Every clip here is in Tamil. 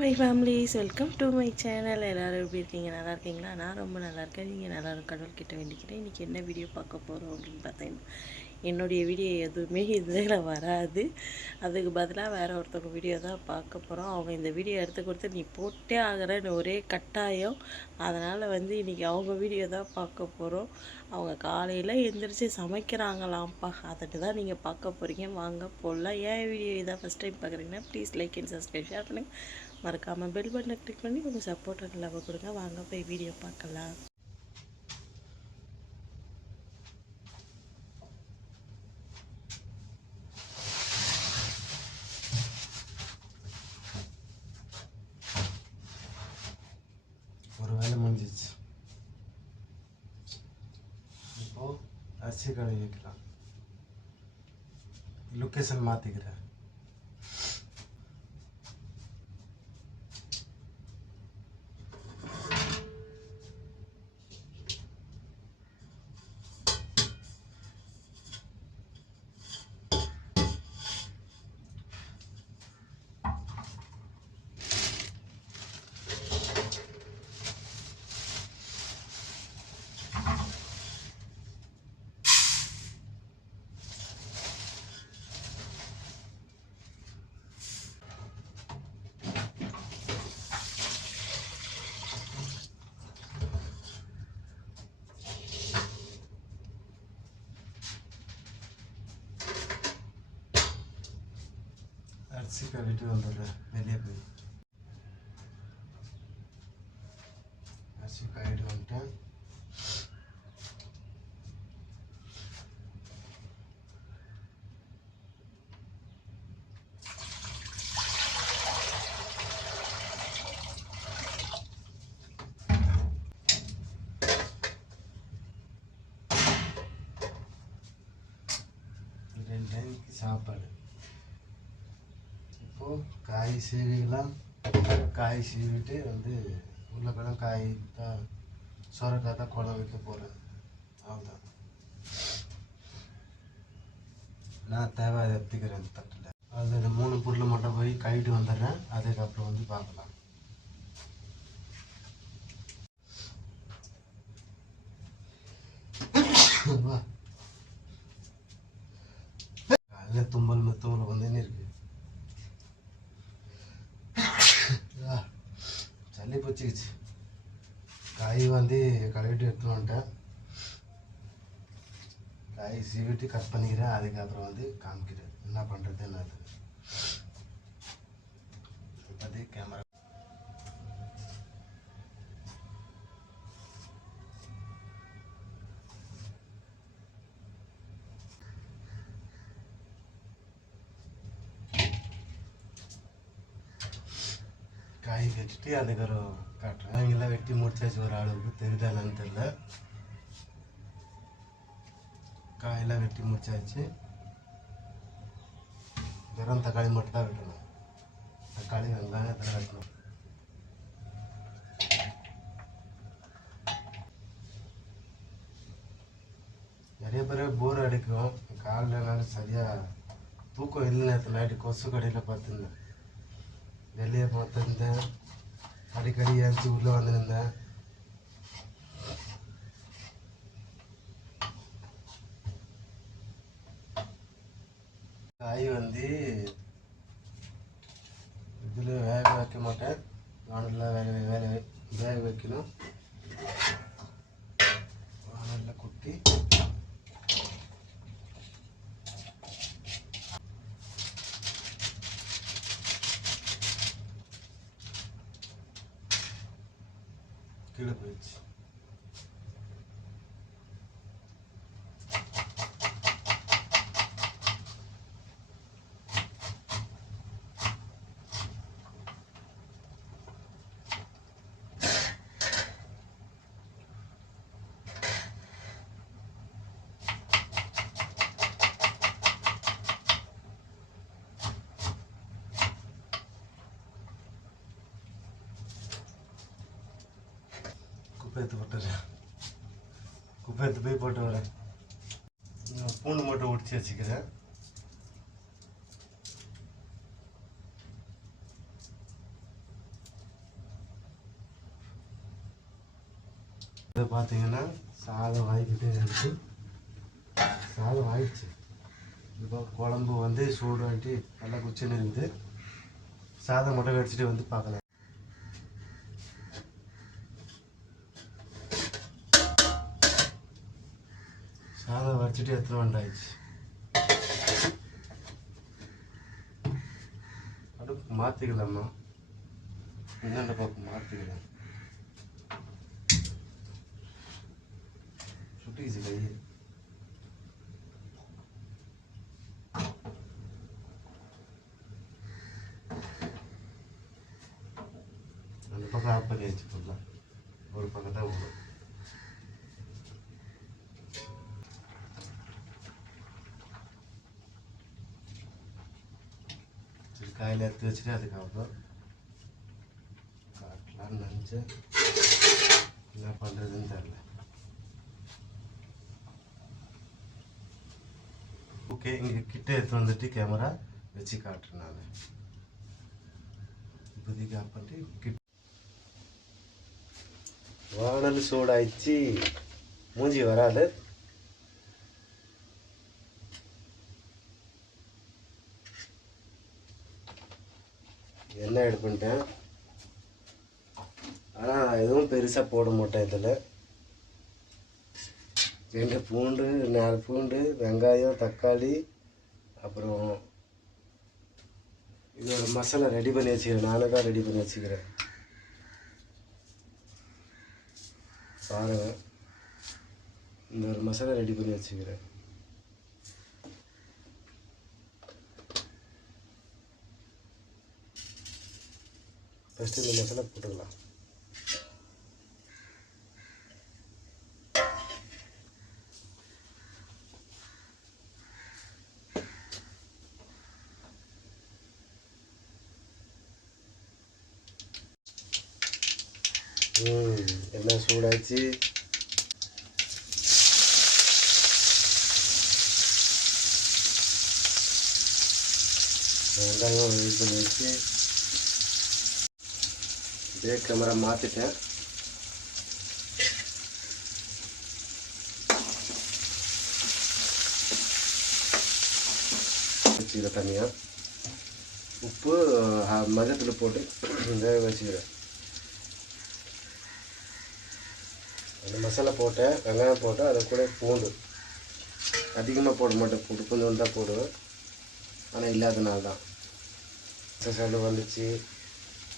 My families welcome to my channel. எல்லோரும் எப்படி இருக்கீங்க? நல்லா இருக்கீங்களா? நான் ரொம்ப நல்லா இருக்கேன். நீங்கள் நல்லா கடவுள்கிட்ட வேண்டிக்கிறேன். இன்றைக்கி என்ன வீடியோ பார்க்க போகிறோம் அப்படின்னு பார்த்தீங்கன்னா, என்னுடைய வீடியோ எதுவுமே இதில் வராது. அதுக்கு பதிலாக வேறு ஒருத்தவங்க வீடியோ தான் பார்க்க போகிறோம். அவங்க இந்த வீடியோ எடுத்து கொடுத்து நீ போட்டே ஆகிறன்னு ஒரே கட்டாயம். அதனால் இன்றைக்கி அவங்க வீடியோ தான் பார்க்க போகிறோம். அவங்க காலையில் எழுந்திரிச்சு சமைக்கிறாங்களாம்ப்பா. அதுக்கு தான் நீங்கள் பார்க்க போகிறீங்க. வாங்க போடலாம். ஏன் வீடியோ இதான் ஃபஸ்ட் டைம் பார்க்குறீங்கன்னா please like and subscribe share பண்ணுங்கள். மறக்காமல் பெல் பட்டனை கிளிக் பண்ணி உங்கள் சப்போர்ட் அண்ட் லவ் கொடுங்க. வாங்க போய் வீடியோ பார்க்கலாம். ஒரு வேலை முடிஞ்சிச்சு. இப்போது அரிசி கழுவி வைக்கலாம். லொக்கேஷன் மாற்றிக்கிறேன். அரிசி கழுவிட்டு வந்துடுறேன். வெளியே போய் அரிசி கழுவிட்டு வந்துட்டேன். ரெண்டு டைமுக்கு சாப்பாடு. இப்போது காய் சீவிக்கலாம். காய் சீவிட்டு உருளைக்கிழங்கு காய் தான் சொரக்காய் தான் குழம்பு வைக்க போகிறேன். அவ்வளோதான். நான் தேவை எடுத்துக்கிறேன் இந்த தட்டில். அது இந்த 3 பொருள் மட்டும் போய் கழுவிட்டு வந்துடுறேன். அதுக்கப்புறம் பார்க்கலாம். காலையில் தும்பல் வந்துன்னு இருக்கு. சளி பிடிச்சிக்கிச்சு. காய் கழுவிட்டு எடுத்துன்னு வந்துட்டேன். காய் சீவிட்டு கட் பண்ணிக்கிறேன். அதுக்கப்புறம் காமிக்கிறேன் என்ன பண்ணுறது என்னது. இப்போதே கேமரா காய் வெட்டிட்டு அதுக்கப்புறம் காட்டுறேன். அவங்கெல்லாம் வெட்டி முடிச்சாச்சு. ஒரு அளவுக்கு தெரியுதா என்னன்னு தெரியல. காயெல்லாம் வெட்டி முடிச்சாச்சு. வெறும் தக்காளி மட்டும் தான் வெட்டணும். தக்காளி வெங்காயம் இதெல்லாம் வெட்டணும். நிறைய பேர் போர் அடிக்கும். காலில் என்னால் சரியாக தூக்கம் இல்லை. நேற்று நைட்டு கொசு கடையில் பார்த்துருந்தேன். வெளியே பார்த்துருந்தேன். அடிக்கடி ஏஞ்சி உள்ளே வந்துருந்தேன். காய் இதில் வேக வைக்க மாட்டேன். வானலில் வேக வைக்கணும். வானலில் குத்தி கீழே போயிடுச்சு. குப்பை எடுத்து போட்டுறேன். குப்பை எடுத்து போய் போட்டு வரேன். பூண்டு மட்டும் உடிச்சு வச்சுக்கிறேன். பார்த்தீங்கன்னா சாதம் வாங்கிக்கிட்டே இருக்கு. சாதம் ஆயிடுச்சு. இப்போ குழம்பு வந்து சூடு ஆகிட்டு நல்லா குச்சின்னு இருக்குது. சாதம் மட்டும் வச்சுட்டு வந்து பார்க்கலாம். சாதம் வச்சுட்டு எடுத்துகிட்டு வந்தாயிடுச்சு. அடுப்பு மாற்றிக்கலாமா? என்னென்ன பக்கம் மாற்றிக்கலாம். சுட்டிச்சு கை. அந்த பக்கம் ஆஃப் பண்ணி வச்சு போடலாம். ஒரு பக்கம் தான் விடும். சரி, காயில் எடுத்து வச்சுட்டு அதுக்கப்புறம் காட்டலான்னு நினச்சேன். என்ன பண்ணுறதுன்னு தெரில. ஓகே, இங்கே கிட்ட எடுத்து வந்துட்டு கேமரா வச்சு காட்டுறேன். நான் இப்போதைக்கு ஆஃப் பண்ணிட்டு வானல் சூடாயிடுச்சு. மூஞ்சி வராது. எண்ணெய் ஆட் பண்ணிட்டேன். ஆனால் எதுவும் பெருசாக போட மாட்டேன். இதில் 2 பூண்டு, 4 பூண்டு, வெங்காயம், தக்காளி, அப்புறம் இது ஒரு மசாலா ரெடி பண்ணி வச்சுக்கிறேன். நானே தான் ரெடி பண்ணி வச்சுக்கிறேன். பாருங்கள், இந்த ஒரு மசாலா ரெடி பண்ணி வச்சுக்கிறேன். ஃபஸ்ட்டு இந்த மசாலா போட்டுக்கலாம். எல்லாம் சூடாச்சு. வெங்காயம் ரெடி பண்ணி வச்சு இதே கேமரா மாற்றிட்டேன். வச்சுக்கிறேன். தனியாக உப்பு மஞ்சத்தூள் போட்டு வேக வச்சுக்கிறேன். அந்த மசாலா போட்டேன், வெங்காயம் போட்டேன், அதை கூட பூண்டு அதிகமாக போட மாட்டேன். பூண்டு கொஞ்சம் தான் போடுவேன். ஆனால் இல்லாதனால தான் சண்டை வந்துச்சு.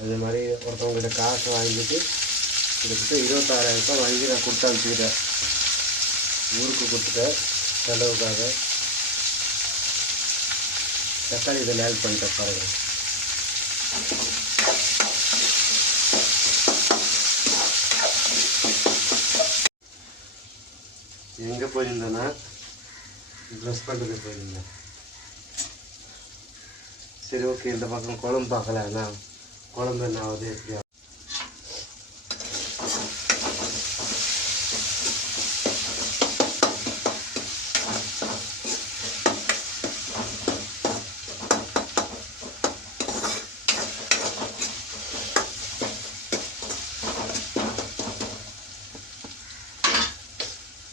அதே மாதிரி ஒருத்தவங்ககிட்ட காசு வாங்கிட்டு கிட்டத்தட்ட 26,000 ரூபாய் வாங்கி நான் கொடுத்து அனுப்பிச்சிக்கிட்டேன். ஊருக்கு கொடுத்துட்டேன் செலவுக்காக. தக்காளி இதில் ஆட் பண்ணிட்டேன். பாருங்கள், எங்கே போயிருந்தேன்னா ட்ரெஸ் பண்ணுறதுக்கு போயிருந்தேன். சரி, ஓகே, இந்த பக்கம் குழம்பு பார்க்கலண்ணா. குழம்பு என்ன ஆகுது எப்படியா?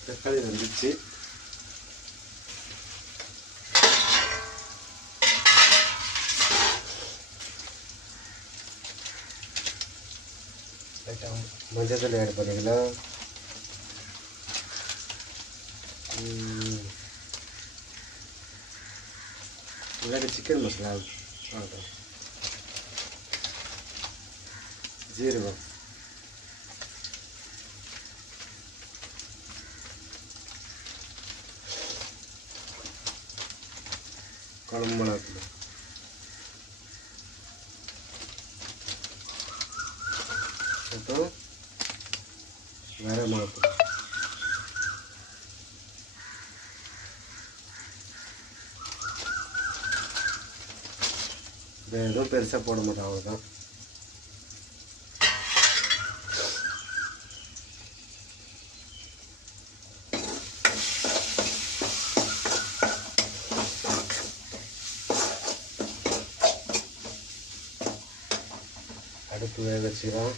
தக்காளி வந்துச்சு. மஞ்சள் ஆட் பண்ணிக்கலாம். இல்லாட்டி சிக்கன் மசாலா ஆகட்டும். ஜீரகம், குழம்பு மிளகாத்தூள், அப்புறம் வேற மிளகாத்தூள். இதை எதுவும் பெருசாக போட மாட்டோம், அவ்வளோதான். அடுப்பு வேக வச்சுக்கிறோம்.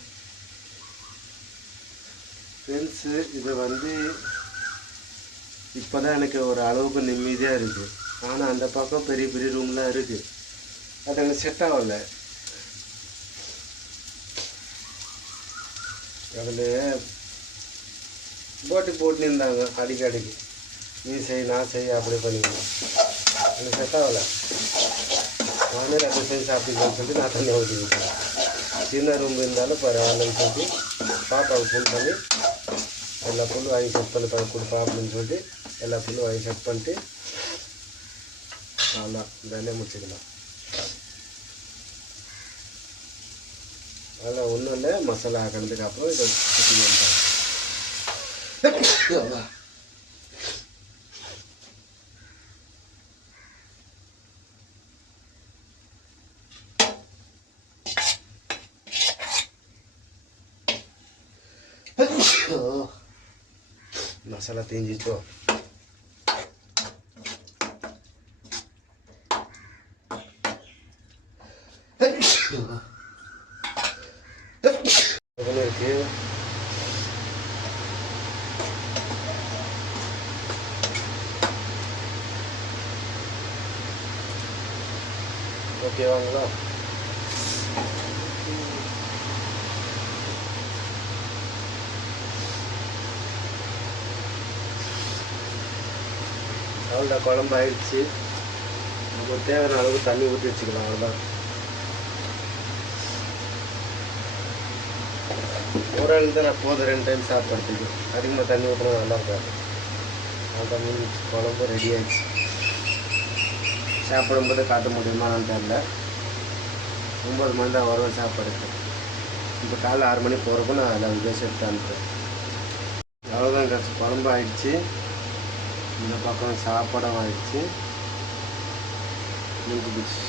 ஃப்ரெண்ட்ஸு இதை வந்து இப்போ தான் எனக்கு ஒரு அளவுக்கு நிம்மதியாக இருக்குது. ஆனால் அந்த பக்கம் பெரிய பெரிய ரூம்லாம் இருக்குது, அது எனக்கு செட் ஆகலை. அதில் போட்டுன்னு இருந்தாங்க அடிக்கடிக்கு, நீ செய் நான் செய் அப்படி பண்ணிக்கலாம். எனக்கு செட் ஆகலை. நானே ரெண்டு செஞ்சு சாப்பிட்டுக்கலான்னு சொல்லி நான் தண்ணி ஊற்றிக்கிட்டேன். சின்ன ரூம் இருந்தாலும் பரவாயில்லன்னு சொல்லி பாப்பாவுக்கு ஃபோன் பண்ணி எல்லா புல்லும் வாங்கி செட் பண்ணி கொடுப்பா அப்படின்னு சொல்லி எல்லா புல்லும் வாங்கி செட் பண்ணிட்டு அதான் வேலையை முடிச்சுக்கலாம். அதில் ஒன்றும் இல்லை, மசாலா ஆக்கினதுக்கு அப்புறம் இதை சுற்றி வந்துட்டாங்க. மசாலா தேஞ்சிச்சோ. இருக்கு ஓகேவாங்களா? அவ்வளோதான், குழம்பு ஆயிடுச்சு. நம்ம தேவையான அளவுக்கு தண்ணி ஊற்றி வச்சுக்கலாம். அவ்வளோதான். ஒரு ஆள் தான் நான் போதும் 2 டைம் சாப்பிட்றதுக்கு. அதிகமாக தண்ணி ஊற்றினா நல்லா இருக்காது. அந்த மீன் குழம்பு ரெடி ஆகிடுச்சு. சாப்பிடும்போது காட்ட முடியுமான்னு தெரில. 9 மணி தான் வருவேன் சாப்பாடுக்கு. இப்போ காலைல 6 மணி போகிறப்போ நான் 11 பேர் எடுத்து அனுப்புகிறேன். அவ்வளோதான், குழம்பு ஆயிடுச்சு. இந்த பக்கம் சாப்பாடும் ஆயிடுச்சு. முடிஞ்சிச்சு.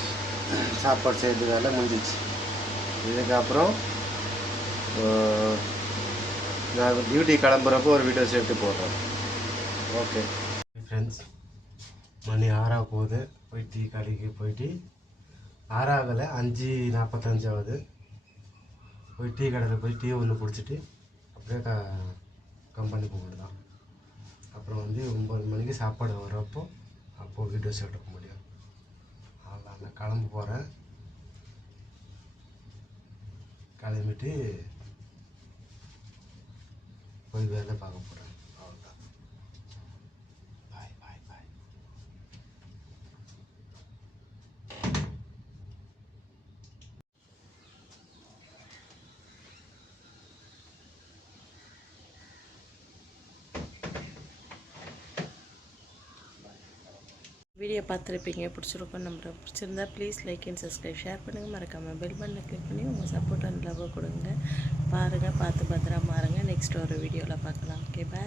சாப்பாடு செய்கிறது வேலை முடிஞ்சிச்சு. இதுக்கப்புறம் நான் டியூட்டி கிளம்புறப்போ ஒரு வீடியோஸ் எடுத்து போடுறேன். ஓகே ஃப்ரெண்ட்ஸ், மணி 6 போகுது. போய் டீ கடைக்கு போயிட்டு 6 ஆகலை, 5:45 ஆகுது. போய் டீ கடையில் போய் டீ ஒன்று குடிச்சிட்டு அப்படியே கம்பெனி போகிறது தான். அப்புறம் வந்து 9 மணிக்கு சாப்பாடு வர்றப்போ அப்போது வீடியோஸ் எடுக்க முடியும். அதான் நான் கிளம்ப போகிறேன். கிளம்பிட்டு போய் வேலை பார்க்க போகிறேன். அவ்வளோதான். பாய் பாய் பாய். வீடியோ பார்த்துருப்பீங்க, பிடிச்சிருக்கோம் நம்புகிறேன். பிடிச்சிருந்தா please like and subscribe, share பண்ணுங்கள். மறக்காமல் பெல் பட்டனை கிளிக் பண்ணி உங்கள் சப்போர்ட் அண்ட் லவ் கொடுங்க. பாருங்கள், பார்த்து பத்திரமா இருங்க. நெக்ஸ்ட் ஒரு வீடியோவில் பார்க்கலாம். ஓகே, பாய்.